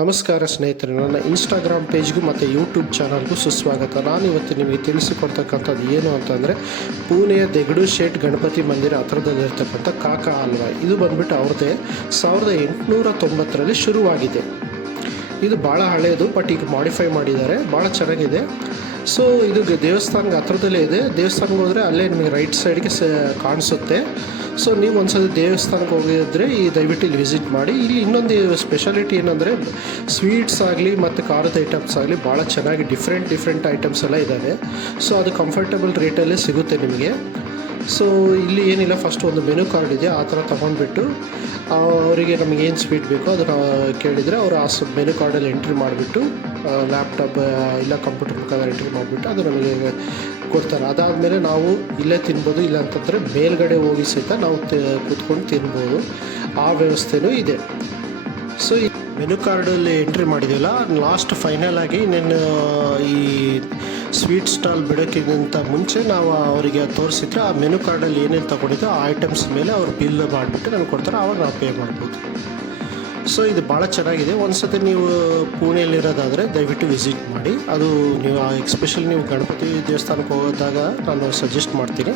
ನಮಸ್ಕಾರ ಸ್ನೇಹಿತರೆ, ನನ್ನ ಇನ್ಸ್ಟಾಗ್ರಾಮ್ ಪೇಜ್ಗೂ ಮತ್ತು ಯೂಟ್ಯೂಬ್ ಚಾನಲ್ಗೂ ಸುಸ್ವಾಗತ. ನಾನು ಇವತ್ತು ನಿಮಗೆ ತಿಳಿಸಿಕೊಡ್ತಕ್ಕಂಥದ್ದು ಏನು ಅಂತಂದರೆ, ಪುಣೆಯ ದೆಗಡು ಶೇಟ್ ಗಣಪತಿ ಮಂದಿರ ಹತ್ರದಲ್ಲಿರ್ತಕ್ಕಂಥ ಕಾಕಾ ಹಲ್ವಾ. ಇದು ಬಂದ್ಬಿಟ್ಟು ಅವ್ರದ್ದೇ ಸಾವಿರದ ಎಂಟುನೂರ ತೊಂಬತ್ತರಲ್ಲಿ ಶುರುವಾಗಿದೆ. ಇದು ಭಾಳ ಹಳೆಯದು ಬಟ್ ಈಗ ಮಾಡಿಫೈ ಮಾಡಿದ್ದಾರೆ. ಭಾಳ ಚೆನ್ನಾಗಿದೆ. ಸೊ ಇದು ದೇವಸ್ಥಾನಕ್ಕೆ ಹತ್ರದಲ್ಲೇ ಇದೆ. ದೇವಸ್ಥಾನಕ್ಕೆ ಹೋದರೆ ಅಲ್ಲೇ ನಿಮಗೆ ರೈಟ್ ಸೈಡ್ಗೆ ಸ ಕಾಣಿಸುತ್ತೆ. ಸೊ ನೀವು ಒಂದ್ಸತಿ ದೇವಸ್ಥಾನಕ್ಕೆ ಹೋಗಿದ್ರೆ ಈ ದಯವಿಟ್ಟು ಇಲ್ಲಿ ವಿಸಿಟ್ ಮಾಡಿ. ಇಲ್ಲಿ ಇನ್ನೊಂದು ಸ್ಪೆಷಾಲಿಟಿ ಏನಂದರೆ ಸ್ವೀಟ್ಸ್ ಆಗಲಿ ಮತ್ತು ಖಾರದ ಐಟಮ್ಸ್ ಆಗಲಿ ಭಾಳ ಚೆನ್ನಾಗಿ ಡಿಫ್ರೆಂಟ್ ಡಿಫ್ರೆಂಟ್ ಐಟಮ್ಸ್ ಎಲ್ಲ ಇದ್ದಾವೆ. ಸೊ ಅದು ಕಂಫರ್ಟಬಲ್ ರೇಟಲ್ಲೇ ಸಿಗುತ್ತೆ ನಿಮಗೆ. ಸೊ ಇಲ್ಲಿ ಏನಿಲ್ಲ ಫಸ್ಟ್ ಒಂದು ಮೆನು ಕಾರ್ಡ್ ಇದೆ, ಆ ಥರ ತೊಗೊಂಡ್ಬಿಟ್ಟು ಅವರಿಗೆ ನಮಗೆ ಏನು ಸ್ವೀಟ್ ಬೇಕೋ ಅದನ್ನು ಕೇಳಿದರೆ ಅವರು ಆ ಮೆನು ಕಾರ್ಡಲ್ಲಿ ಎಂಟ್ರಿ ಮಾಡಿಬಿಟ್ಟು ಲ್ಯಾಪ್ಟಾಪ್ ಇಲ್ಲ ಕಂಪ್ಯೂಟರ್ ಮುಖಾಂತರ ಎಂಟ್ರಿ ಮಾಡಿಬಿಟ್ಟು ಅದು ನಮಗೆ ಕೊಡ್ತಾರೆ. ಅದಾದಮೇಲೆ ನಾವು ಇಲ್ಲೇ ತಿನ್ಬೋದು, ಇಲ್ಲ ಅಂತಂದರೆ ಮೇಲ್ಗಡೆ ಹೋಗಿ ಸಹಿತ ನಾವು ಕೂತ್ಕೊಂಡು ತಿನ್ಬೋದು. ಆ ವ್ಯವಸ್ಥೆನೂ ಇದೆ. ಸೊ ಮೆನು ಕಾರ್ಡಲ್ಲಿ ಎಂಟ್ರಿ ಮಾಡಿದೆಯಲ್ಲ ಲಾಸ್ಟ್ ಫೈನಲ್ ಆಗಿ ನಾನು ಈ ಸ್ವೀಟ್ ಸ್ಟಾಲ್ ಬಿಡೋಕ್ಕಿಂತ ಮುಂಚೆ ನಾವು ಅವರಿಗೆ ತೋರಿಸಿದ್ರೆ ಆ ಮೆನು ಕಾರ್ಡಲ್ಲಿ ಏನೇನು ತೊಗೊಂಡಿದ್ದೋ ಆ ಐಟಮ್ಸ್ ಮೇಲೆ ಅವ್ರು ಬಿಲ್ ಮಾಡಿಬಿಟ್ಟು ನನಗೆ ಕೊಡ್ತಾರೆ, ಆವಾಗ ನಾವು ಪೇ ಮಾಡ್ಬೋದು. ಸೊ ಇದು ಭಾಳ ಚೆನ್ನಾಗಿದೆ. ಒಂದ್ಸತಿ ನೀವು ಪುಣೆಯಲ್ಲಿರೋದಾದರೆ ದಯವಿಟ್ಟು ವಿಸಿಟ್ ಮಾಡಿ. ಅದು ನೀವು ಎಕ್ಸ್ಪೆಷಲಿ ನೀವು ಗಣಪತಿ ದೇವಸ್ಥಾನಕ್ಕೆ ಹೋದಾಗ ನಾನು ಸಜೆಸ್ಟ್ ಮಾಡ್ತೀನಿ.